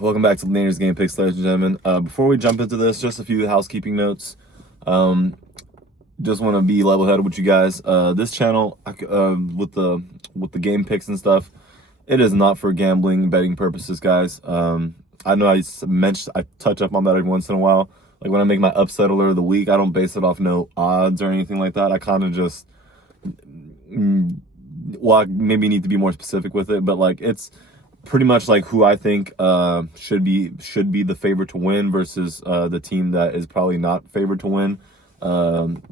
Welcome back to the Niners Game Picks, ladies and gentlemen. Before we jump into this, just a few housekeeping notes. Just want to be level-headed with you guys. This channel, with the game picks and stuff, it is not for gambling, betting purposes, guys. I know I touch up on that every once in a while. Like when I make my upset alert of the week, I don't base it off no odds or anything like that. I kind of just, I maybe need to be more specific with it, but like it's pretty much like who I think should be the favorite to win versus the team that is probably not favored to win. I'm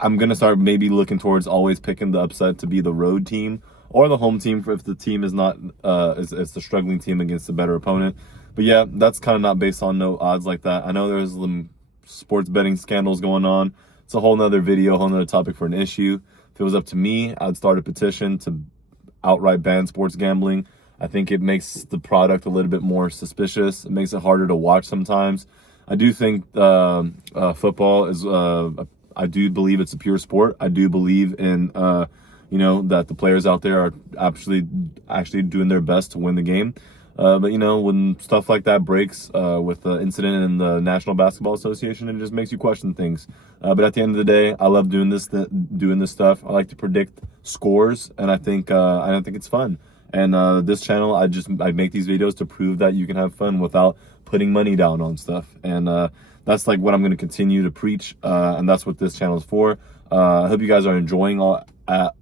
gonna start maybe looking towards always picking the upset to be the road team or the home team if the team is not it's the struggling team against a better opponent. But yeah, that's kind of not based on no odds like that. I know there's some sports betting scandals going on. It's a whole nother video, a whole nother topic for an issue. If it was up to me, I'd start a petition to outright ban sports gambling. I think it makes the product a little bit more suspicious. It makes it harder to watch sometimes. I do think football is, I do believe it's a pure sport. I do believe in, that the players out there are actually doing their best to win the game. But, when stuff like that breaks with the incident in the National Basketball Association, it just makes you question things. But at the end of the day, I love doing this stuff. I like to predict scores, and I think it's fun. And this channel, I make these videos to prove that you can have fun without putting money down on stuff. And that's like what I'm going to continue to preach. And that's what this channel is for. I hope you guys are enjoying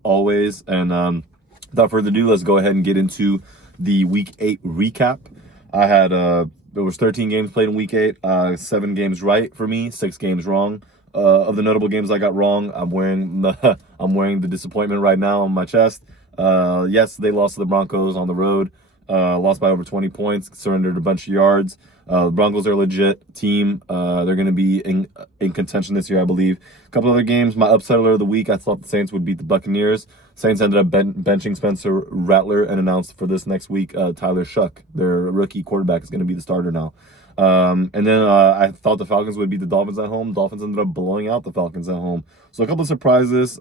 always. And without further ado, let's go ahead and get into the Week 8 recap. I had there was 13 games played in Week 8, 7 games right for me, 6 games wrong. Of the notable games I got wrong, I'm wearing the disappointment right now on my chest. Yes, they lost to the Broncos on the road, lost by over 20 points, surrendered a bunch of yards. The Broncos are a legit team. They're going to be in contention this year, I believe. A couple other games, my upset alert of the week, I thought the Saints would beat the Buccaneers. Saints ended up benching Spencer Rattler and announced for this next week, Tyler Shuck, their rookie quarterback, is going to be the starter now. And then I thought the Falcons would beat the Dolphins at home. Dolphins ended up blowing out the Falcons at home. So a couple of surprises.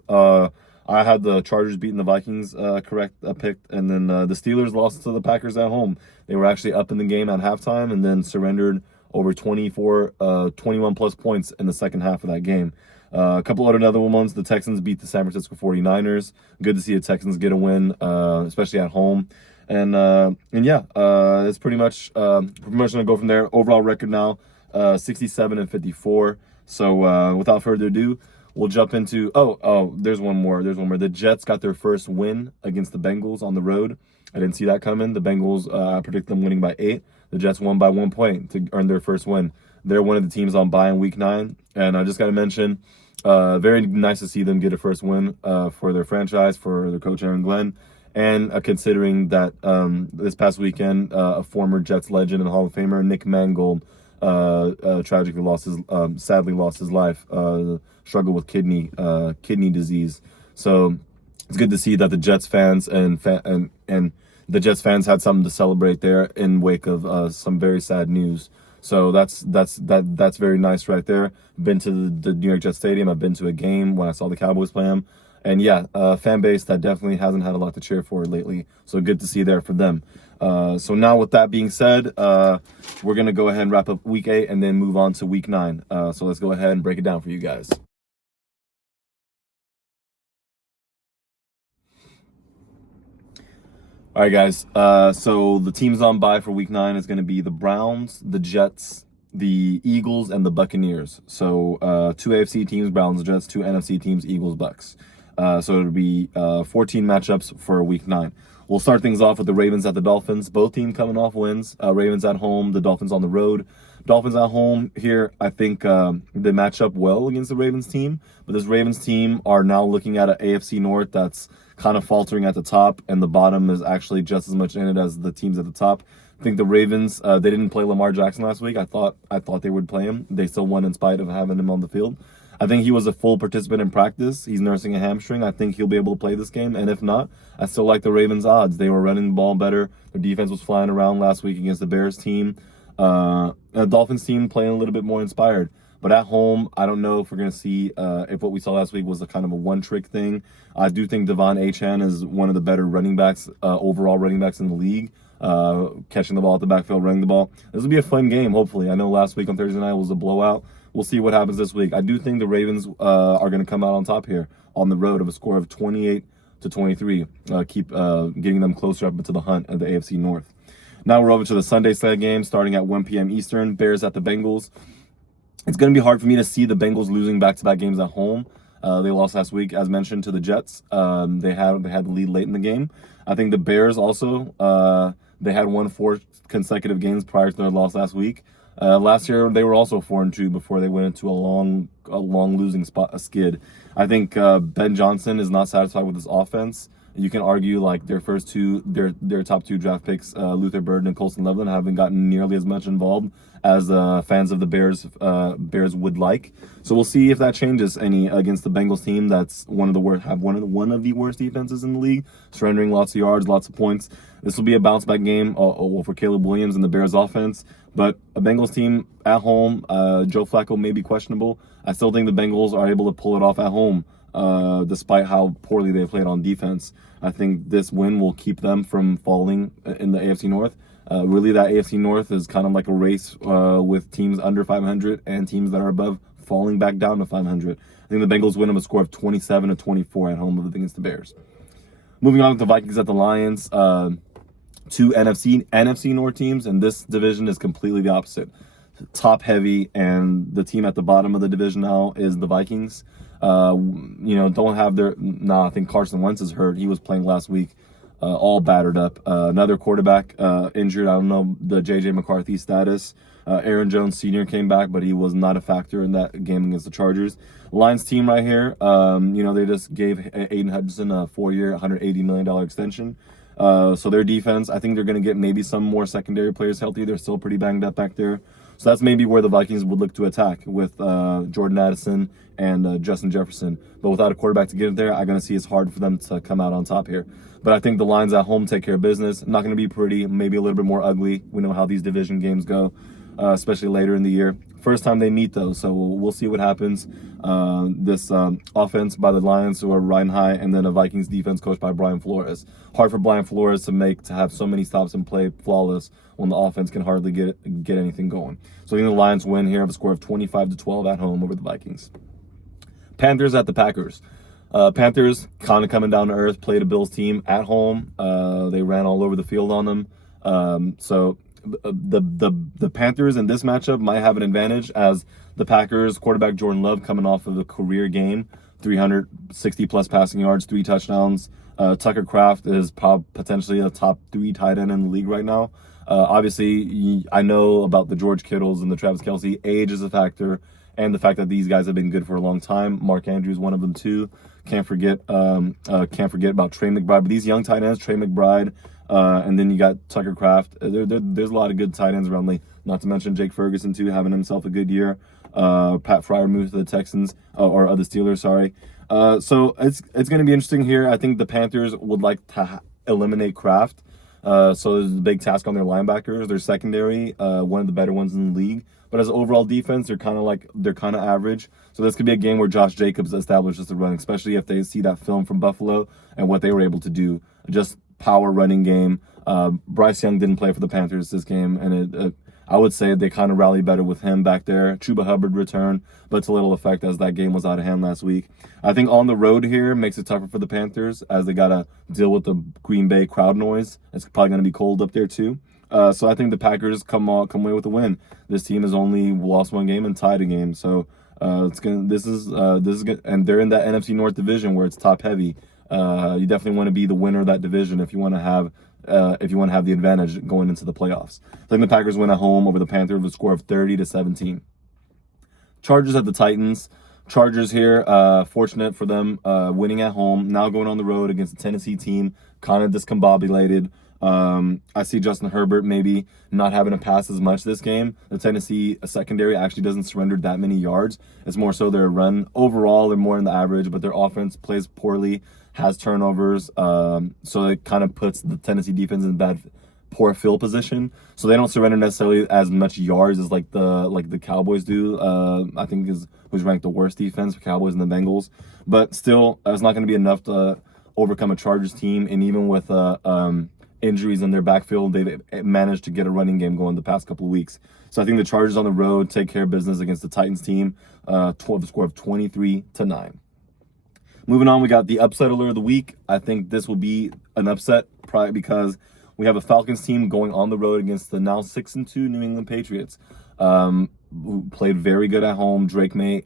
I had the Chargers beating the Vikings picked, and then the Steelers lost to the Packers at home. They were actually up in the game at halftime and then surrendered over 21 plus points in the second half of that game. A couple other ones, the Texans beat the San Francisco 49ers. Good to see the Texans get a win, especially at home. And yeah, it's pretty much gonna go from there. Overall record now, 67-54. So without further ado, we'll jump into, there's one more. The Jets got their first win against the Bengals on the road. I didn't see that coming. The Bengals, I predict them winning by 8. The Jets won by 1 point to earn their first win. They're one of the teams on bye in Week 9. And I just got to mention, very nice to see them get a first win for their franchise, for their coach, Aaron Glenn. And considering that this past weekend, a former Jets legend and Hall of Famer, Nick Mangold, tragically sadly lost his life, struggled with kidney disease. So it's good to see that the Jets fans and the Jets fans had something to celebrate there in wake of some very sad news. So that's very nice right there. Been to the New York Jets Stadium. I've been to a game when I saw the Cowboys play them. And yeah, fan base that definitely hasn't had a lot to cheer for lately. So good to see there for them. So now with that being said, we're going to go ahead and wrap up Week 8 and then move on to Week 9. So let's go ahead and break it down for you guys. All right, guys. So the teams on bye for Week 9 is going to be the Browns, the Jets, the Eagles, and the Buccaneers. So 2 AFC teams, Browns, Jets, 2 NFC teams, Eagles, Bucks. So it'll be 14 matchups for Week 9. We'll start things off with the Ravens at the Dolphins. Both teams coming off wins. Ravens at home, the Dolphins on the road. Dolphins at home here, I think they match up well against the Ravens team. But this Ravens team are now looking at an AFC North that's kind of faltering at the top, and the bottom is actually just as much in it as the teams at the top. I think the Ravens, they didn't play Lamar Jackson last week. I thought they would play him. They still won in spite of having him on the field. I think he was a full participant in practice. He's nursing a hamstring. I think he'll be able to play this game. And if not, I still like the Ravens' odds. They were running the ball better. Their defense was flying around last week against the Bears team. The Dolphins team playing a little bit more inspired. But at home, I don't know if we're going to see if what we saw last week was a kind of a one-trick thing. I do think Devon Achane is one of the better running backs, overall running backs in the league, catching the ball at the backfield, running the ball. This will be a fun game, hopefully. I know last week on Thursday night was a blowout. We'll see what happens this week. I do think the Ravens are going to come out on top here on the road of a score of 28-23. Keep getting them closer up into the hunt of the AFC North. Now we're over to the Sunday slate game starting at 1 p.m. Eastern. Bears at the Bengals. It's going to be hard for me to see the Bengals losing back-to-back games at home. They lost last week, as mentioned, to the Jets. They had the lead late in the game. I think the Bears also, they had won 4 consecutive games prior to their loss last week. Last year, they were also 4-2 before they went into a long losing skid. I think Ben Johnson is not satisfied with his offense. You can argue like their top 2 draft picks, Luther Burden and Colston Loveland, haven't gotten nearly as much involved as fans of the Bears would like. So we'll see if that changes any against the Bengals team. That's one of the worst defenses in the league, surrendering lots of yards, lots of points. This will be a bounce back game for Caleb Williams and the Bears offense. But a Bengals team at home, Joe Flacco may be questionable. I still think the Bengals are able to pull it off at home. Despite how poorly they played on defense. I think this win will keep them from falling in the AFC North. Really, that AFC North is kind of like a race with teams under 500 and teams that are above falling back down to 500. I think the Bengals win on a score of 27-24 at home against the Bears. Moving on to the Vikings at the Lions. 2 NFC North teams, and this division is completely the opposite. Top heavy, and the team at the bottom of the division now is the Vikings. Don't have their... I think Carson Wentz is hurt. He was playing last week, all battered up. Another quarterback injured. I don't know the J.J. McCarthy status. Aaron Jones Sr. came back, but he was not a factor in that game against the Chargers. Lions team right here, they just gave Aiden Hutchinson a 4-year, $180 million extension. So their defense, I think they're going to get maybe some more secondary players healthy. They're still pretty banged up back there. So that's maybe where the Vikings would look to attack with Jordan Addison and Justin Jefferson. But without a quarterback to get it there, I'm going to see it's hard for them to come out on top here. But I think the Lions at home take care of business. Not going to be pretty, maybe a little bit more ugly. We know how these division games go, especially later in the year. First time they meet, though, so we'll see what happens. This offense by the Lions, who are riding high, and then a Vikings defense coached by Brian Flores. Hard for Brian Flores to have so many stops and play flawless when the offense can hardly get anything going. So I think the Lions win here of a score of 25-12 at home over the Vikings. Panthers at the Packers. Panthers kind of coming down to earth, played a Bills team at home. They ran all over the field on them. So the Panthers in this matchup might have an advantage, as the Packers quarterback Jordan Love coming off of a career game, 360 plus passing yards, 3 touchdowns. Tucker Kraft is potentially a top 3 tight end in the league right now. Obviously, I know about the George Kittles and the Travis Kelce. Age is a factor, and the fact that these guys have been good for a long time. Mark Andrews, one of them too. Can't forget about Trey McBride. But these young tight ends, Trey McBride, and then you got Tucker Kraft. There's a lot of good tight ends around the league. Not to mention Jake Ferguson too, having himself a good year. Pat Fryer moved to the Texans, or the Steelers, sorry. So it's going to be interesting here. I think the Panthers would like to eliminate Kraft. So there's a big task on their linebackers. Their secondary, one of the better ones in the league. But as overall defense, they're kind of average. So this could be a game where Josh Jacobs establishes the run, especially if they see that film from Buffalo and what they were able to do. Just power running game. Bryce Young didn't play for the Panthers this game, and I would say they kind of rallied better with him back there. Chuba Hubbard returned, but to little effect as that game was out of hand last week. I think on the road here makes it tougher for the Panthers, as they got to deal with the Green Bay crowd noise. It's probably going to be cold up there too. So I think the Packers come away with a win. This team has only lost 1 game and tied a game. So this is good, and they're in that NFC North division where it's top heavy. You definitely want to be the winner of that division if you want to have the advantage going into the playoffs. I think the Packers win at home over the Panthers with a score of 30-17. Chargers at the Titans. Chargers here, fortunate for them, winning at home. Now going on the road against a Tennessee team, kind of discombobulated. I see Justin Herbert maybe not having to pass as much this game. The Tennessee secondary actually doesn't surrender that many yards. It's more so their run. Overall, they're more in the average, but their offense plays poorly, has turnovers. So it kind of puts the Tennessee defense in bad poor field position, so they don't surrender necessarily as much yards as like the Cowboys do. I think who's ranked the worst defense, the Cowboys and the Bengals, but still, it's not going to be enough to overcome a Chargers team, and even with injuries in their backfield, they've managed to get a running game going the past couple of weeks. So I think the Chargers on the road take care of business against the Titans team, the score of 23-9. Moving on, we got the upset alert of the week. I think this will be an upset probably because we have a Falcons team going on the road against the now 6-2 New England Patriots, who played very good at home. Drake May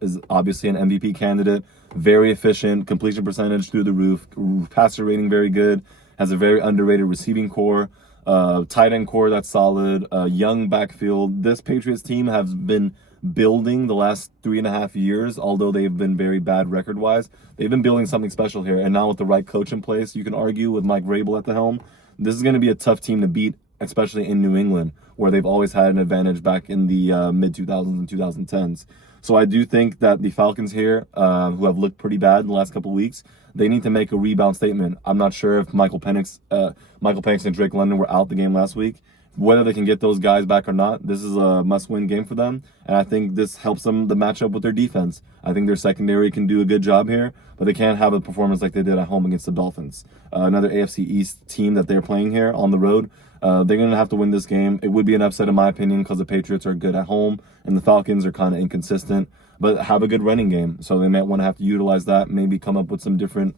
is obviously an MVP candidate, very efficient, completion percentage through the roof, passer rating very good, has a very underrated receiving core, tight end core that's solid, young backfield. This Patriots team has been building the last 3.5 years, although they've been very bad record-wise. They've been building something special here, and now with the right coach in place, you can argue with Mike Vrabel at the helm, this is going to be a tough team to beat, especially in New England, where they've always had an advantage back in the mid-2000s and 2010s. So I do think that the Falcons here, who have looked pretty bad in the last couple of weeks, they need to make a rebound statement. I'm not sure if Michael Penix and Drake London were out the game last week. Whether they can get those guys back or not, this is a must-win game for them, and I think this helps them to match up with their defense. I think their secondary can do a good job here, but they can't have a performance like they did at home against the Dolphins. Another AFC East team that they're playing here on the road. They're going to have to win this game. It would be an upset in my opinion because the Patriots are good at home and the Falcons are kind of inconsistent, but have a good running game. So they might want to have to utilize that, maybe come up with some different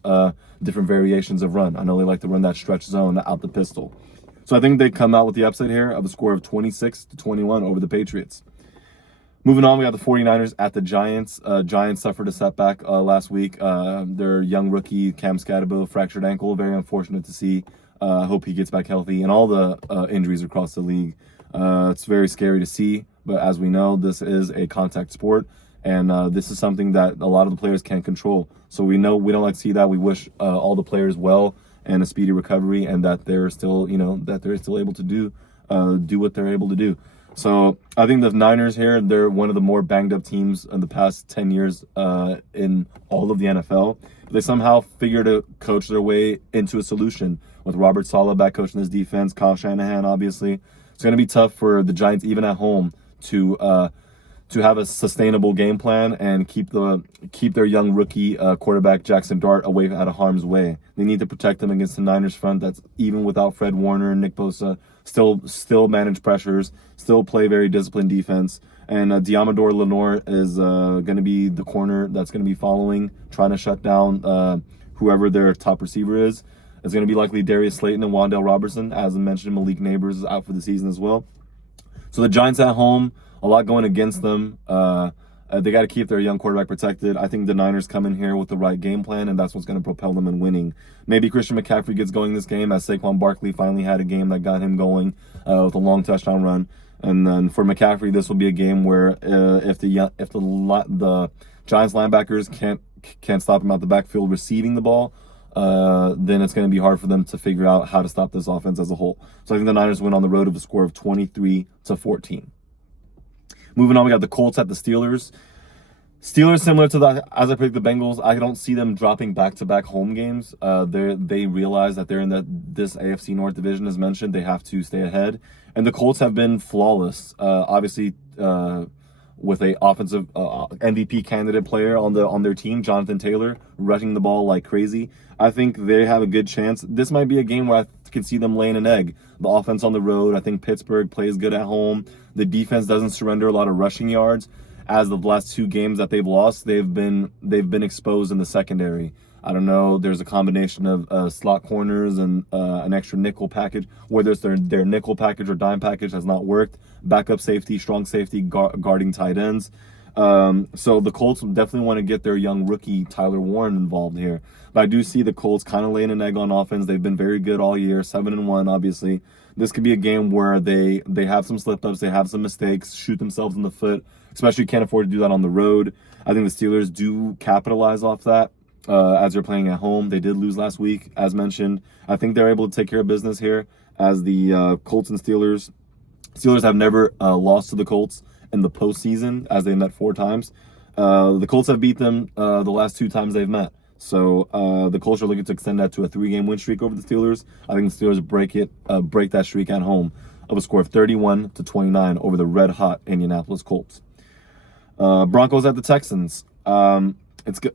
variations of run. I know they like to run that stretch zone out the pistol. So I think they come out with the upset here of a score of 26-21 over the Patriots. Moving on, we got the 49ers at the Giants. Giants suffered a setback last week. Their young rookie, Cam Scatterbo, fractured ankle. Very unfortunate to see. Hope he gets back healthy. And all the injuries across the league. It's very scary to see. But as we know, this is a contact sport. And this is something that a lot of the players can't control. So we know we don't like to see that. We wish all the players well and a speedy recovery, and that they're still, able to do what they're able to do. So I think the Niners here, they're one of the more banged up teams in the past 10 years in all of the NFL. They somehow figured to coach their way into a solution with Robert Saleh back coaching this defense, Kyle Shanahan, obviously. It's going to be tough for the Giants, even at home, to have a sustainable game plan and keep their young rookie quarterback Jackson Dart away out of harm's way. They need to protect them against the Niners front that's, even without Fred Warner and Nick Bosa, still manage pressures, still play very disciplined defense. And Diamador Lenore is going to be the corner that's going to be following, trying to shut down whoever their top receiver is. It's going to be likely Darius Slayton and Wan'Dale Robertson. As I mentioned, Malik Neighbors is out for the season as well. So the Giants at home, a lot going against them. They got to keep their young quarterback protected. I think the Niners come in here with the right game plan, and that's what's going to propel them in winning. Maybe Christian McCaffrey gets going this game, as Saquon Barkley finally had a game that got him going with a long touchdown run. And then for McCaffrey, this will be a game where if the Giants linebackers can't stop him out the backfield receiving the ball, then it's going to be hard for them to figure out how to stop this offense as a whole. So I think the Niners win on the road with a score of 23-14. Moving on, we got the Colts at the Steelers. Steelers, similar to as I predict the Bengals, I don't see them dropping back-to-back home games. They realize that they're in this AFC North division, as mentioned. They have to stay ahead. And the Colts have been flawless. Obviously, with a offensive MVP candidate player on their team, Jonathan Taylor, rushing the ball like crazy. I think they have a good chance. This might be a game where I can see them laying an egg. The offense on the road, I think Pittsburgh plays good at home. The defense doesn't surrender a lot of rushing yards. As the last two games that they've lost, they've been exposed in the secondary. I don't know. There's a combination of slot corners and an extra nickel package. Whether it's their nickel package or dime package has not worked. Backup safety, strong safety, guarding tight ends. So the Colts definitely want to get their young rookie Tyler Warren involved here. But I do see the Colts kind of laying an egg on offense. They've been very good all year, 7-1, obviously. This could be a game where they have some slip-ups, they have some mistakes, shoot themselves in the foot, especially can't afford to do that on the road. I think the Steelers do capitalize off that as they're playing at home. They did lose last week, as mentioned. I think they're able to take care of business here as the Colts and Steelers. Steelers have never lost to the Colts in the postseason, as they met 4 times. The Colts have beat them the last 2 times they've met. So the Colts are looking to extend that to a 3-game win streak over the Steelers. I think the Steelers break that streak at home of a score of 31-29 over the red-hot Indianapolis Colts. Broncos at the Texans. It's good.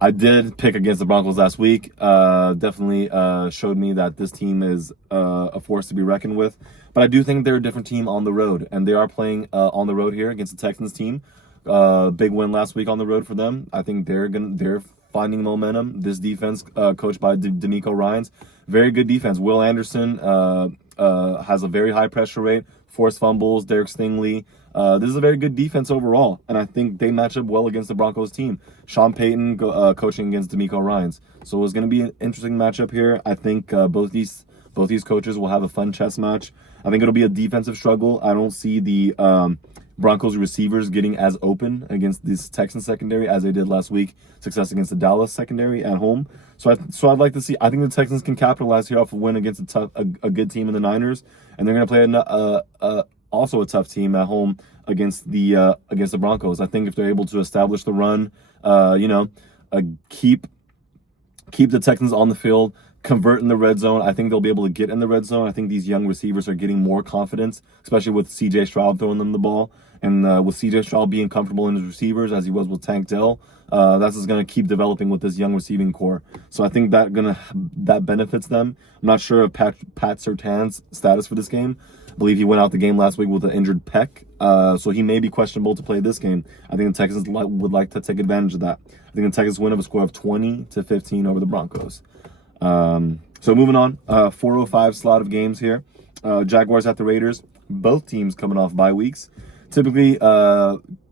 I did pick against the Broncos last week. Definitely showed me that this team is a force to be reckoned with. But I do think they're a different team on the road, and they are playing on the road here against the Texans team. Big win last week on the road for them. I think they're finding momentum. This defense, coached by D'Amico Ryans, very good defense. Will Anderson has a very high pressure rate, forced fumbles. Derek Stingley. This is a very good defense overall, and I think they match up well against the Broncos team. Sean Payton coaching against D'Amico Ryans, so it's going to be an interesting matchup here. I think both these coaches will have a fun chess match. I think it'll be a defensive struggle. I don't see the Broncos receivers getting as open against this Texans secondary as they did last week. Success against the Dallas secondary at home. So I'd like to see. I think the Texans can capitalize here off a win against a good team in the Niners, and they're going to play also a tough team at home against the Broncos. I think if they're able to establish the run, keep the Texans on the field, convert in the red zone, I think they'll be able to get in the red zone. I think these young receivers are getting more confidence, especially with C.J. Stroud throwing them the ball. And with C.J. Stroud being comfortable in his receivers as he was with Tank Dell, that's just going to keep developing with this young receiving core. So I think that benefits them. I'm not sure of Pat Surtain's status for this game. I believe he went out the game last week with an injured pec, so he may be questionable to play this game. I think the Texans would like to take advantage of that. I think the Texans win of a score of 20-15 over the Broncos. So moving on, 4:05 slot of games here. Jaguars at the Raiders. Both teams coming off bye weeks. Typically,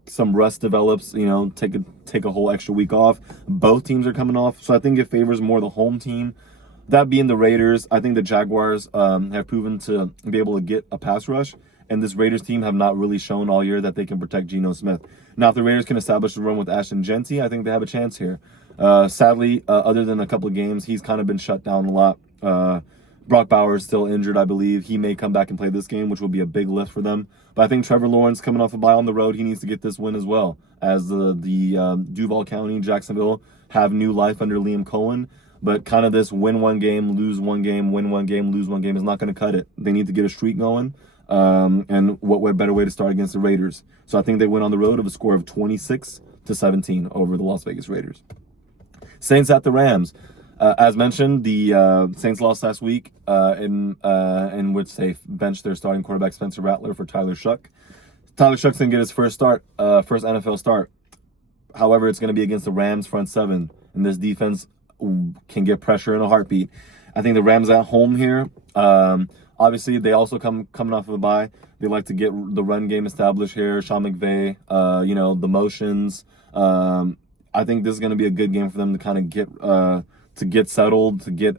some rust develops. Take a whole extra week off. Both teams are coming off, so I think it favors more the home team. That being the Raiders, I think the Jaguars have proven to be able to get a pass rush, and this Raiders team have not really shown all year that they can protect Geno Smith. Now, if the Raiders can establish a run with Ashton Genty, I think they have a chance here. Sadly, other than a couple of games, he's kind of been shut down a lot. Brock Bowers still injured, I believe. He may come back and play this game, which will be a big lift for them. But I think Trevor Lawrence coming off a bye on the road, he needs to get this win as well, as the Duval County, Jacksonville have new life under Liam Cohen. But kind of this win one game, lose one game, win one game, lose one game is not going to cut it. They need to get a streak going. And what better way to start against the Raiders? So I think they went on the road of a score of 26-17 over the Las Vegas Raiders. Saints at the Rams. As mentioned, the Saints lost last week in which they benched their starting quarterback Spencer Rattler for Tyler Shuck. Tyler Shuck's going to get his first NFL start. However, it's going to be against the Rams front seven, and this defense can get pressure in a heartbeat. I think the Rams at home here. Obviously, they also coming off of a bye. They like to get the run game established here. Sean McVay, the motions. I think this is going to be a good game for them to kind of get settled, to get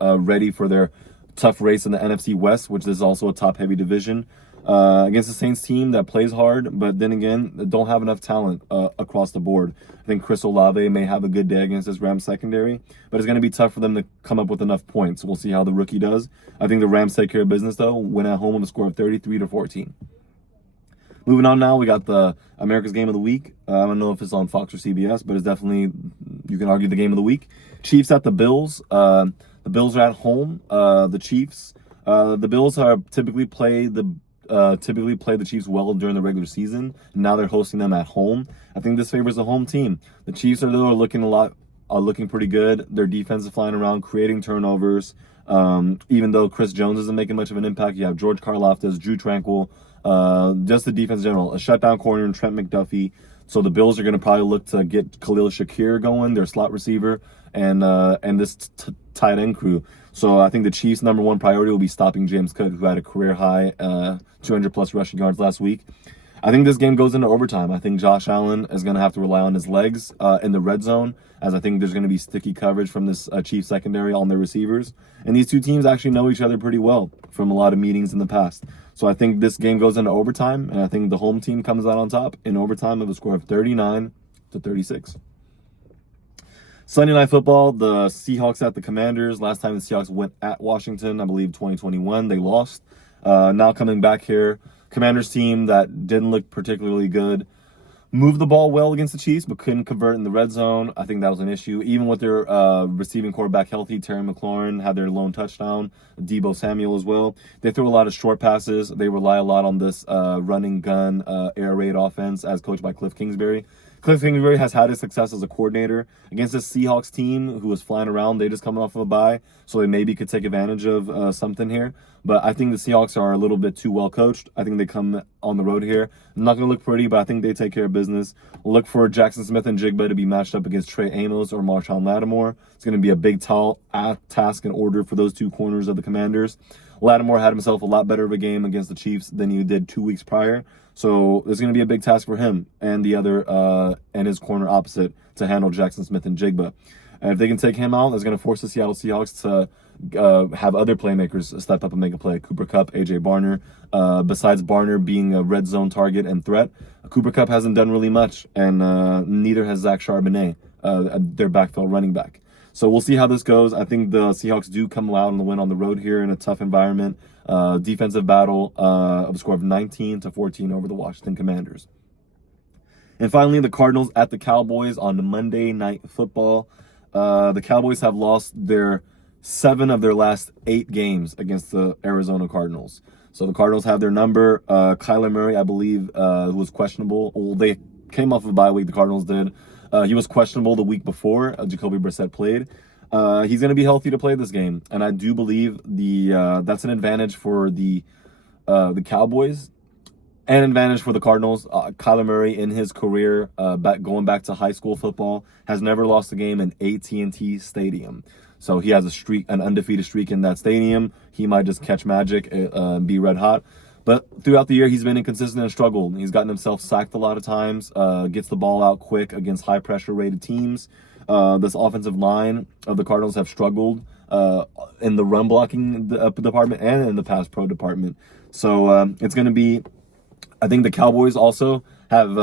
ready for their tough race in the NFC West, which is also a top-heavy division. Against the Saints team that plays hard, but then again, don't have enough talent across the board. I think Chris Olave may have a good day against this Rams secondary, but it's going to be tough for them to come up with enough points. We'll see how the rookie does. I think the Rams take care of business, though, win at home with a score of 33-14. Moving on now, we got the America's Game of the Week. I don't know if it's on Fox or CBS, but it's definitely, you can argue, the game of the week. Chiefs at the Bills. The Bills are at home. The Chiefs. The Bills typically play the Chiefs well during the regular season. Now they're hosting them at home. I think this favors the home team. The Chiefs are looking pretty good. Their defense is flying around, creating turnovers. Even though Chris Jones isn't making much of an impact, you have George Karlaftis, Drew Tranquill, just the defense in general. A shutdown corner in Trent McDuffie. So the Bills are going to probably look to get Khalil Shakir going, their slot receiver, and this tight end crew. So I think the Chiefs' number one priority will be stopping James Cook, who had a career high 200-plus rushing yards last week. I think this game goes into overtime. I think Josh Allen is going to have to rely on his legs in the red zone, as I think there's going to be sticky coverage from this Chiefs secondary on their receivers. And these two teams actually know each other pretty well from a lot of meetings in the past. So I think this game goes into overtime, and I think the home team comes out on top in overtime of a score of 39-36. Sunday Night Football, the Seahawks at the Commanders. Last time the Seahawks went at Washington, I believe 2021, they lost. Now coming back here, Commanders team that didn't look particularly good. moved the ball well against the Chiefs, but couldn't convert in the red zone. I think that was an issue. Even with their receiving quarterback healthy, Terry McLaurin had their lone touchdown, Deebo Samuel as well. They threw a lot of short passes. They rely a lot on this running gun, air raid offense as coached by Cliff Kingsbury. Cliff Kingsbury has had his success as a coordinator against this Seahawks team who was flying around. They just coming off of a bye, so they maybe could take advantage of something here. But I think the Seahawks are a little bit too well coached. I think they come on the road here. Not going to look pretty, but I think they take care of business. Look for Jackson Smith and Jigba to be matched up against Trey Amos or Marshawn Lattimore. It's going to be a big task and order for those two corners of the Commanders. Lattimore had himself a lot better of a game against the Chiefs than he did 2 weeks prior. So there's going to be a big task for him and the other and his corner opposite to handle Jackson Smith and Jigba. And if they can take him out, it's going to force the Seattle Seahawks to have other playmakers step up and make a play. Cooper Kupp, A.J. Barner. Besides Barner being a red zone target and threat, Cooper Kupp hasn't done really much, and neither has Zach Charbonnet, their backfield running back. So we'll see how this goes. I think the Seahawks do come out on the win on the road here in a tough environment. Defensive battle of a score of 19-14 over the Washington Commanders. And finally, the Cardinals at the Cowboys on Monday Night Football. The Cowboys have lost their 7 of their last 8 games against the Arizona Cardinals. So the Cardinals have their number. Kyler Murray, I believe, who was questionable. Well, they came off of a bye week, the Cardinals did. He was questionable the week before Jacoby Brissett played. He's going to be healthy to play this game, and I do believe that's an advantage for the Cowboys and an advantage for the Cardinals. Kyler Murray in his career, going back to high school football, has never lost a game in AT&T Stadium. So he has an undefeated streak in that stadium. He might just catch magic and be red hot. But throughout the year, he's been inconsistent and struggled. He's gotten himself sacked a lot of times, gets the ball out quick against high-pressure rated teams. This offensive line of the Cardinals have struggled in the run blocking department and in the pass pro department. So it's going to be, I think the Cowboys also have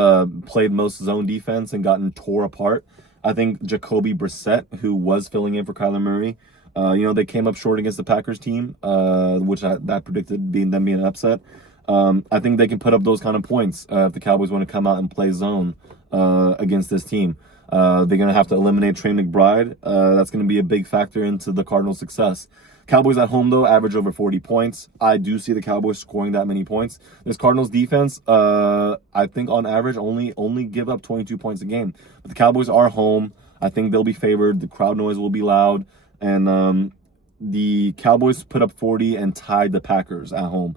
played most zone defense and gotten tore apart. I think Jacoby Brissett, who was filling in for Kyler Murray, they came up short against the Packers team, which that predicted being an upset. I think they can put up those kind of points if the Cowboys want to come out and play zone against this team. They're going to have to eliminate Trey McBride. That's going to be a big factor into the Cardinals' success. Cowboys at home, though, average over 40 points. I do see the Cowboys scoring that many points. This Cardinals defense, I think on average, only give up 22 points a game. But the Cowboys are home. I think they'll be favored. The crowd noise will be loud. And the Cowboys put up 40 and tied the Packers at home.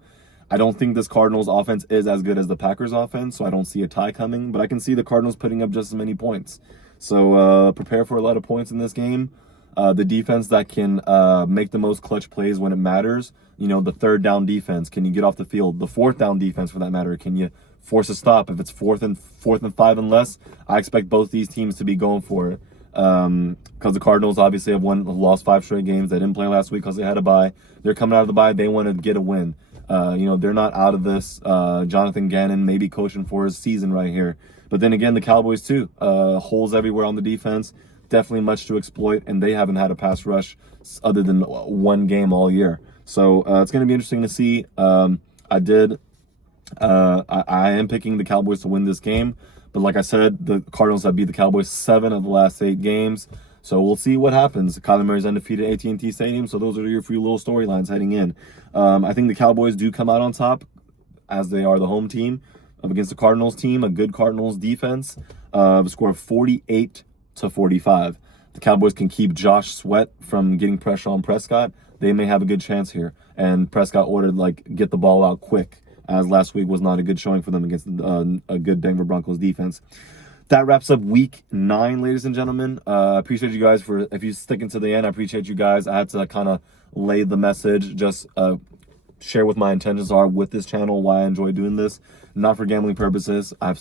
I don't think this Cardinals offense is as good as the Packers offense, so I don't see a tie coming. But I can see the Cardinals putting up just as many points. So prepare for a lot of points in this game. The defense that can make the most clutch plays when it matters. The third down defense. Can you get off the field? The fourth down defense, for that matter. Can you force a stop? If it's fourth and 5 and less, I expect both these teams to be going for it. Because the Cardinals obviously have lost 5 straight games. They didn't play last week because they had a bye. They're coming out of the bye. They want to get a win. They're not out of this. Jonathan Gannon may be coaching for his season right here. But then again, the Cowboys too. Holes everywhere on the defense. Definitely much to exploit, and they haven't had a pass rush other than one game all year. So it's going to be interesting to see. I am picking the Cowboys to win this game. But like I said, the Cardinals have beat the Cowboys 7 of the last 8 games. So we'll see what happens. Kyler Murray's undefeated at AT&T Stadium, so those are your few little storylines heading in. I think the Cowboys do come out on top, as they are the home team, against the Cardinals team, a good Cardinals defense. A score of 48-45. The Cowboys can keep Josh Sweat from getting pressure on Prescott. They may have a good chance here. And Prescott ordered, get the ball out quick, as last week was not a good showing for them against a good Denver Broncos defense. That wraps up week 9, ladies and gentlemen. Appreciate you guys if you're sticking to the end. I appreciate you guys. I had to kind of lay the message, just share what my intentions are with this channel, why I enjoy doing this. Not for gambling purposes. I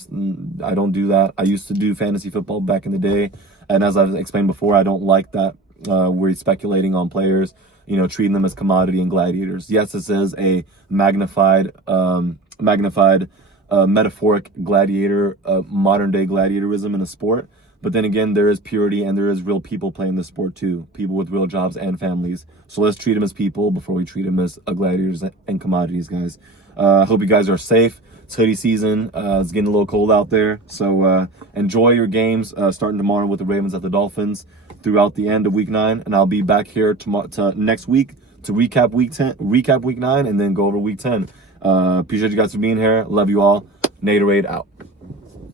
don't do that. I used to do fantasy football back in the day. And as I've explained before, I don't like that. We're speculating on players, treating them as commodity and gladiators. Yes, this is a magnified metaphoric gladiator, modern day gladiatorism in a sport. But then again, there is purity and there is real people playing this sport too. People with real jobs and families. So let's treat them as people before we treat them as gladiators and commodities, guys. I hope you guys are safe. It's hoodie season. It's getting a little cold out there. So enjoy your games starting tomorrow with the Ravens at the Dolphins throughout the end of week 9. And I'll be back here next week to recap week 9, and then go over week 10. Appreciate you guys for being here. Love you all. Naderade out.